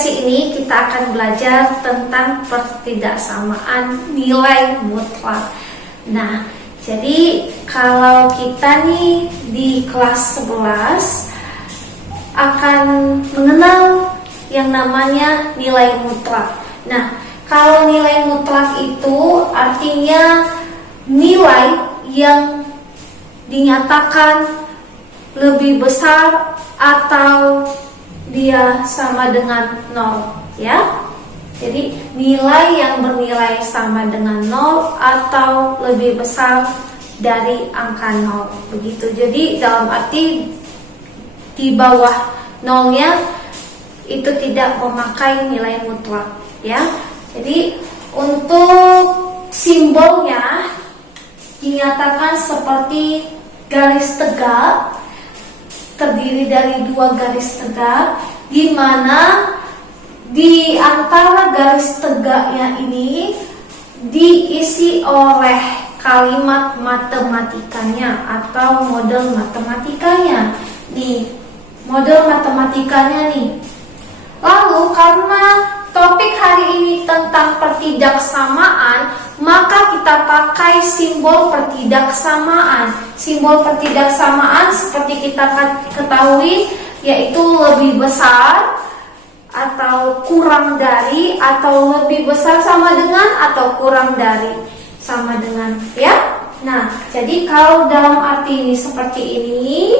sesi ini kita akan belajar tentang pertidaksamaan nilai mutlak. Nah, jadi kalau kita nih di kelas 11 akan mengenal yang namanya nilai mutlak. Nah, kalau nilai mutlak itu artinya nilai yang dinyatakan lebih besar atau dia sama dengan 0, ya. Jadi nilai yang bernilai sama dengan 0 atau lebih besar dari angka 0, begitu. Jadi dalam arti di bawah 0-nya itu tidak memakai nilai mutlak, ya. Jadi untuk simbolnya dinyatakan seperti garis tegak, terdiri dari 2 garis tegak, di mana di antara garis tegaknya ini diisi oleh kalimat matematikanya atau model matematikanya. Nih, model matematikanya nih. Lalu karena topik hari ini tentang pertidaksamaan, maka kita pakai simbol pertidaksamaan. Simbol pertidaksamaan seperti kita ketahui yaitu lebih besar atau kurang dari, atau lebih besar sama dengan atau kurang dari, sama dengan, ya. Nah, jadi kalau dalam arti ini seperti ini,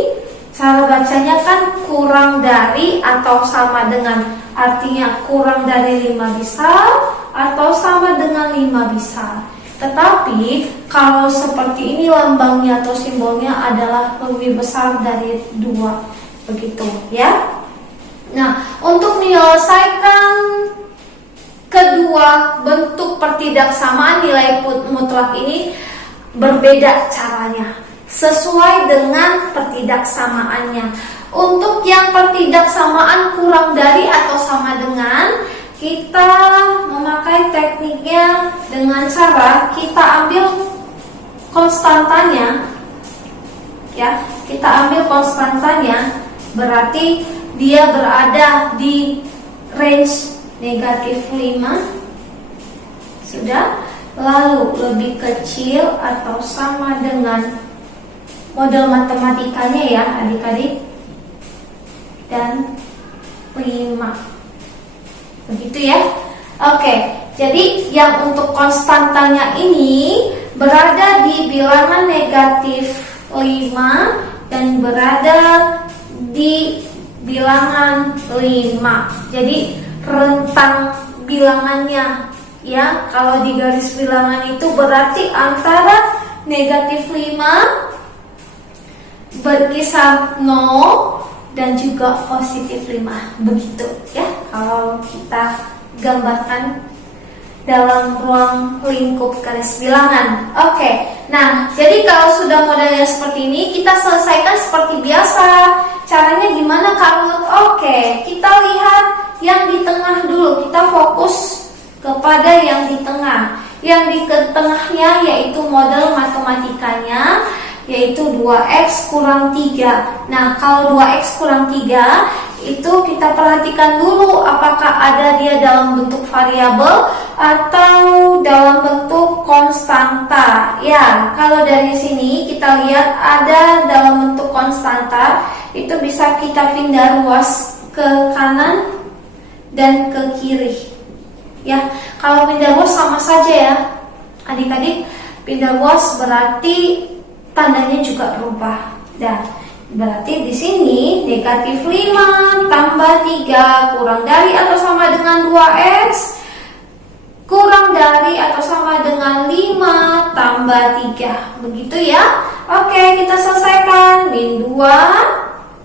cara bacanya kan kurang dari atau sama dengan, artinya kurang dari 5 besar atau sama dengan 5 besar. Tetapi kalau seperti ini lambangnya atau simbolnya adalah lebih besar dari 2, begitu, ya. Nah, untuk menyelesaikan kedua bentuk pertidaksamaan nilai mutlak ini berbeda caranya sesuai dengan pertidaksamaannya. Untuk yang pertidaksamaan kurang dari atau sama dengan, kita memakai tekniknya dengan cara kita ambil konstantanya, ya. Kita ambil konstantanya, berarti dia berada di range -5, sudah. Lalu lebih kecil atau sama dengan model matematikanya, ya adik-adik, dan 5, begitu, ya. Oke, jadi yang untuk konstantanya ini berada di bilangan -5 dan berada di bilangan 5. Jadi rentang bilangannya, ya, kalau di garis bilangan itu berarti antara -5 berkisar 0 dan juga +5, begitu, ya, kalau kita gambarkan dalam ruang lingkup garis bilangan. Oke, nah, jadi kalau sudah modelnya seperti ini, kita selesaikan seperti biasa. Caranya gimana, Kak Ruth? Oke, kita lihat yang di tengah dulu. Kita fokus kepada yang di tengah. Yang di tengahnya yaitu model matematikanya, yaitu 2x kurang 3. Nah, kalau 2x kurang 3 itu kita perhatikan dulu apakah ada dia dalam bentuk variabel atau dalam bentuk konstanta. Ya, kalau dari sini kita lihat ada dalam bentuk konstanta, itu bisa kita pindah ruas ke kanan dan ke kiri. Ya, kalau pindah ruas sama saja, ya adik-adik. Pindah ruas berarti tandanya juga berubah. Dan berarti di sini -5 tambah 3 kurang dari atau sama dengan 2x kurang dari atau sama dengan 5 tambah 3, begitu, ya. Oke, kita selesaikan. -2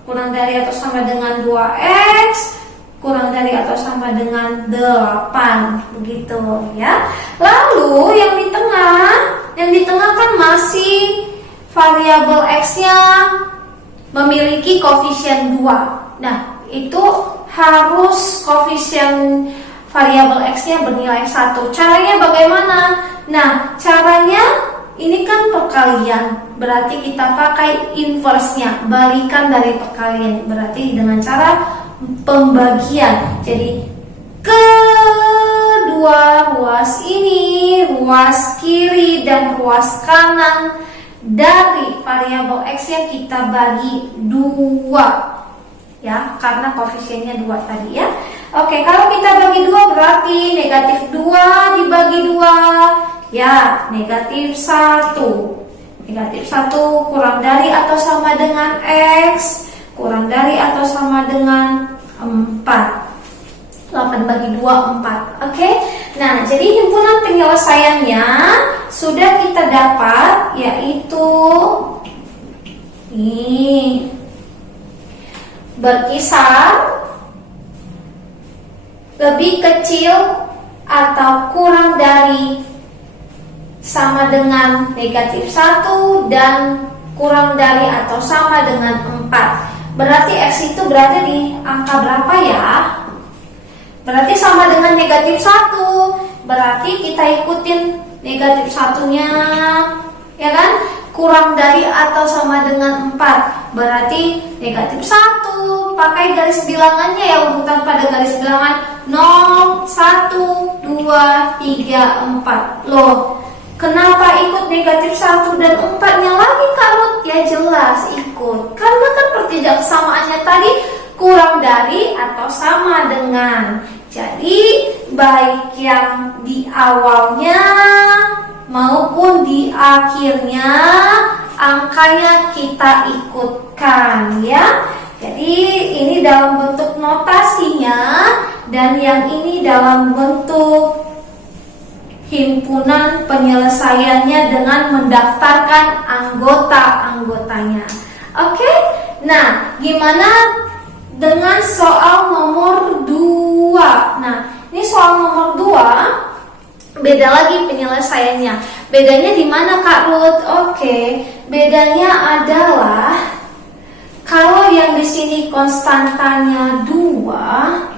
kurang dari atau sama dengan 2x kurang dari atau sama dengan 8, begitu, ya. Lalu yang di tengah kan masih variabel x-nya memiliki koefisien 2. Nah, itu harus koefisien variabel x-nya bernilai 1. Caranya bagaimana? Nah, caranya ini kan perkalian, berarti kita pakai inverse-nya, balikan dari perkalian, berarti dengan cara pembagian. Jadi kedua ruas ini, ruas kiri dan ruas kanan dari variabel X nya kita bagi 2 ya, karena koefisiennya 2 tadi ya. Oke, kalau kita bagi 2 berarti negatif 2 dibagi 2 ya, negatif 1. Negatif 1 kurang dari atau sama dengan X, kurang dari atau sama dengan 4. 8 bagi 2, 4. Oke, nah jadi himpunan penyelesaiannya sudah kita dapat, yaitu ini berkisar lebih kecil atau kurang dari sama dengan negatif 1 dan kurang dari atau sama dengan 4. Berarti X itu berada di angka berapa ya? Berarti sama dengan negatif 1. Berarti kita ikutin negatif 1-nya, ya kan? Kurang dari atau sama dengan 4. Berarti negatif 1. Pakai garis bilangannya ya, urutan pada garis bilangan 0, 1, 2, 3, 4. Loh, kenapa ikut negatif 1 dan 4-nya lagi Kak Ruth? Ya jelas ikut, karena kan pertidaksamaannya tadi kurang dari atau sama dengan. Jadi baik yang di awalnya maupun di akhirnya angkanya kita ikutkan ya. Jadi ini dalam bentuk notasinya dan yang ini dalam bentuk himpunan penyelesaiannya dengan mendaftarkan anggota-anggotanya. Oke? Nah, gimana dengan soal nomor 2? Nah, ini soal nomor 2 beda lagi penyelesaiannya. Bedanya di mana Kak Ruth? Oke, bedanya adalah kalau yang di sini konstantanya 2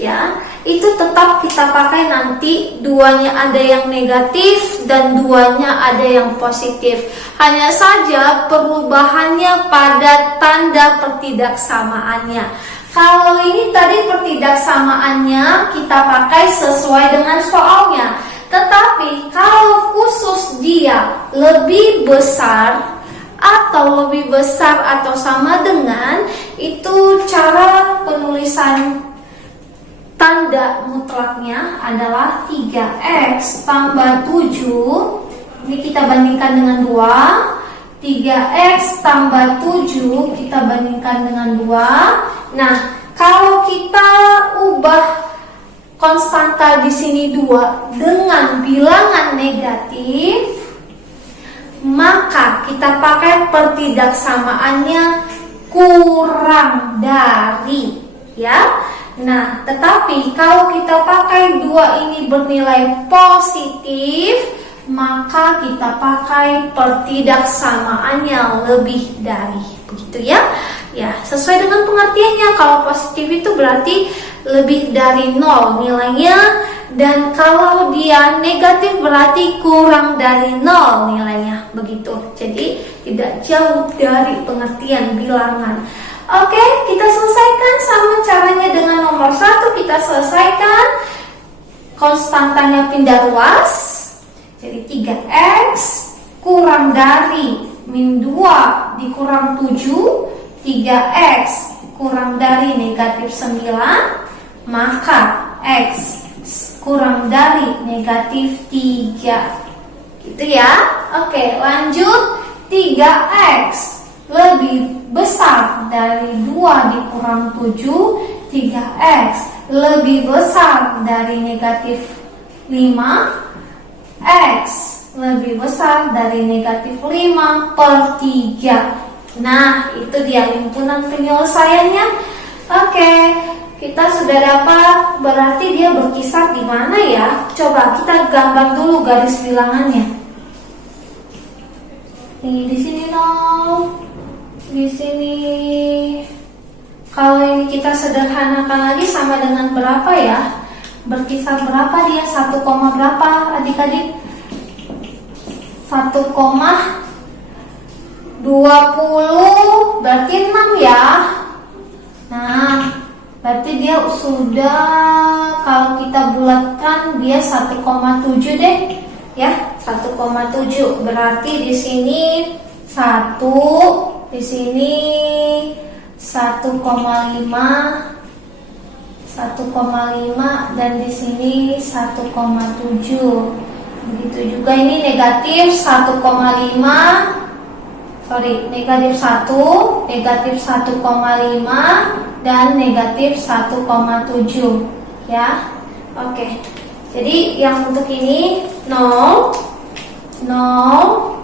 ya, itu tetap kita pakai nanti 2-nya ada yang negatif dan 2-nya ada yang positif. Hanya saja perubahannya pada tanda pertidaksamaannya. Kalau ini tadi pertidaksamaannya kita pakai sesuai dengan soalnya. Tetapi kalau khusus dia lebih besar atau lebih besar atau sama dengan, itu cara penulisan tanda mutlaknya adalah 3x tambah 7. Ini kita bandingkan dengan 2. 3x tambah 7 kita bandingkan dengan 2. Nah, kalau kita ubah konstanta di sini 2 dengan bilangan negatif, maka kita pakai pertidaksamaannya kurang dari ya. Nah, tetapi kalau kita pakai 2 ini bernilai positif, maka kita pakai pertidaksamaannya lebih dari, begitu ya. Ya, sesuai dengan pengertiannya. Kalau positif itu berarti lebih dari 0 nilainya, dan kalau dia negatif berarti kurang dari 0 nilainya, begitu. Jadi tidak jauh dari pengertian bilangan. Oke, kita selesaikan sama caranya dengan nomor 1. Kita selesaikan konstantanya pindah ruas. Jadi 3x kurang dari min 2 dikurang 7. 3x kurang dari negatif 9. Maka x kurang dari negatif 3. Gitu ya. Oke, lanjut. 3x lebih besar dari 2 dikurang 7. 3x lebih besar dari negatif 5. X lebih besar dari negatif 5 per 3. Nah, itu dia himpunan penyelesaiannya. Oke, kita sudah dapat, berarti dia berkisar di mana ya? Coba kita gambar dulu garis bilangannya. Ini di sini dong. Di sini. Kalau ini kita sederhanakan lagi sama dengan berapa ya? Berkisar berapa dia? 1, berapa adik-adik? 1,20 berarti 6 ya. Nah, Berarti dia sudah, kalau kita bulatkan dia 1,7 deh. Ya, 1,7. Berarti di sini 1, di sini 1,5, 1,5 dan di sini 1,7. Begitu juga ini negatif 1,5. Negatif 1, negatif 1,5 dan negatif 1,7 ya. Oke. Jadi yang untuk ini 0, 0,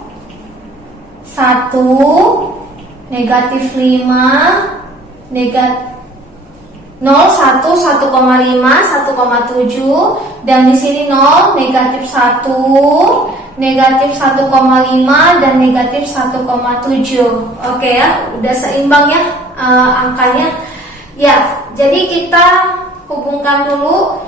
1, negatif 5, negatif 0, 1, 1,5, 1,7 dan di sini 0, negatif 1, negatif 1,5 dan negatif 1,7. Oke ya, udah seimbang ya angkanya. Ya, jadi kita hubungkan dulu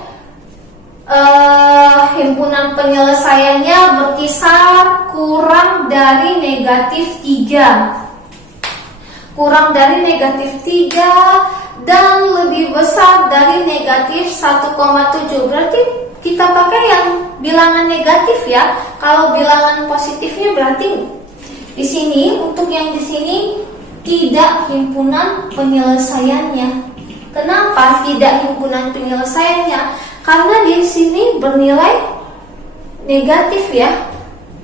himpunan penyelesaiannya berkisar kurang dari negatif 3. Kurang dari negatif 3 dan lebih besar dari negatif 1,7. Berarti kita pakai yang bilangan negatif ya. Kalau bilangan positifnya berarti di sini, untuk yang di sini tidak himpunan penyelesaiannya. Kenapa tidak himpunan penyelesaiannya? Karena di sini bernilai negatif ya.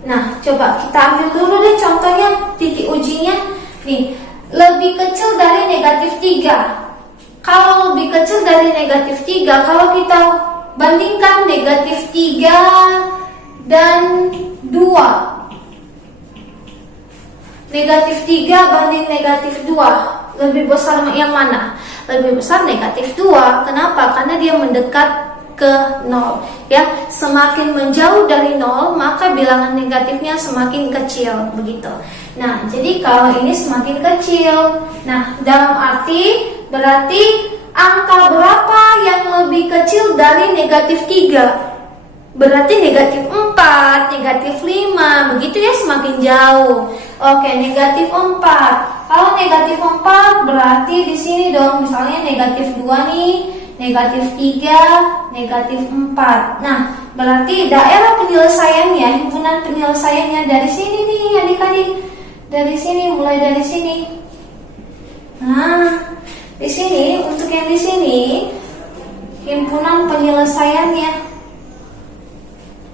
Nah, coba kita ambil dulu deh contohnya, titik ujinya. Nih, lebih kecil dari negatif 3. Kalau lebih kecil dari negatif 3, kalau kita bandingkan negatif 3 dan 2. Negatif 3 banding negatif 2, lebih besar yang mana? Lebih besar negatif 2. Kenapa? Karena dia mendekat ke 0 ya. Semakin menjauh dari 0, maka bilangan negatifnya semakin kecil, begitu. Nah, jadi kalau ini semakin kecil. Nah, dalam arti berarti angka berapa yang lebih kecil dari negatif 3? Berarti negatif 4, negatif 5, begitu ya, semakin jauh. Oke, negatif 4. Kalau negatif 4 berarti di sini dong, misalnya negatif 2 nih, negatif 3, negatif 4. Nah, berarti daerah penyelesaiannya, himpunan penyelesaiannya dari sini nih adik-adik. Dari sini, mulai dari sini. Nah, di sini, untuk yang di sini, himpunan penyelesaiannya.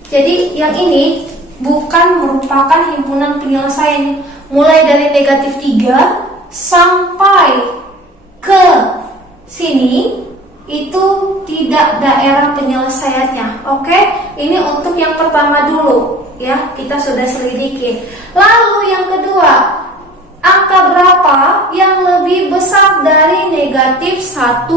Jadi yang ini bukan merupakan himpunan penyelesaian. Mulai dari negatif 3 sampai ke sini itu tidak daerah penyelesaiannya. Oke, ini untuk yang pertama dulu ya, kita sudah selidiki. Lalu yang kedua, angka berapa yang lebih besar dari negatif 1,7?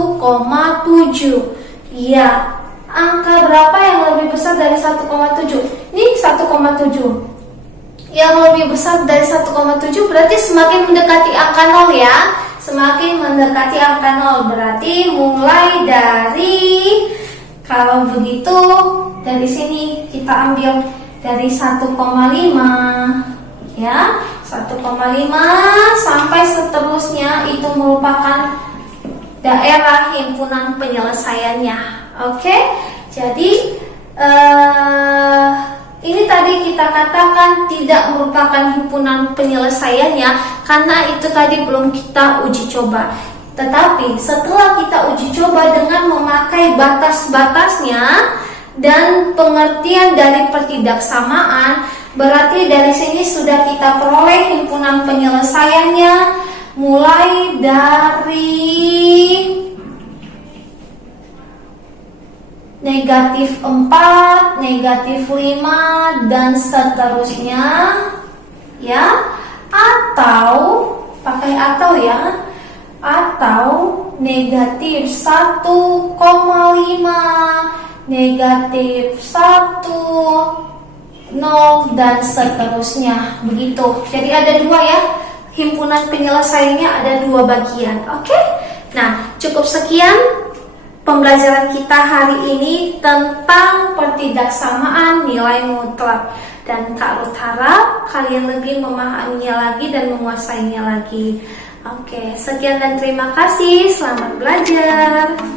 Ya, angka berapa yang lebih besar dari 1,7? Ini 1,7. Yang lebih besar dari 1,7 berarti semakin mendekati angka 0 ya. Semakin mendekati angka 0 berarti mulai dari, kalau begitu dari sini kita ambil dari 1,5 ya. 1,5 sampai seterusnya itu merupakan daerah himpunan penyelesaiannya. Oke, jadi ini tadi kita katakan tidak merupakan himpunan penyelesaiannya karena itu tadi belum kita uji coba. Tetapi setelah kita uji coba dengan memakai batas-batasnya dan pengertian dari pertidaksamaan, berarti dari sini sudah kita peroleh himpunan penyelesaiannya mulai dari negatif 4, negatif 5 dan seterusnya ya. Atau pakai atau ya, atau negatif 1,5, negatif 1, 0 dan seterusnya, begitu. Jadi ada dua ya, himpunan penyelesaiannya ada dua bagian. Oke. Nah, cukup sekian pembelajaran kita hari ini tentang pertidaksamaan nilai mutlak. Dan Kak Ruth harap kalian lebih memahaminya lagi dan menguasainya lagi. Oke, sekian dan terima kasih. Selamat belajar.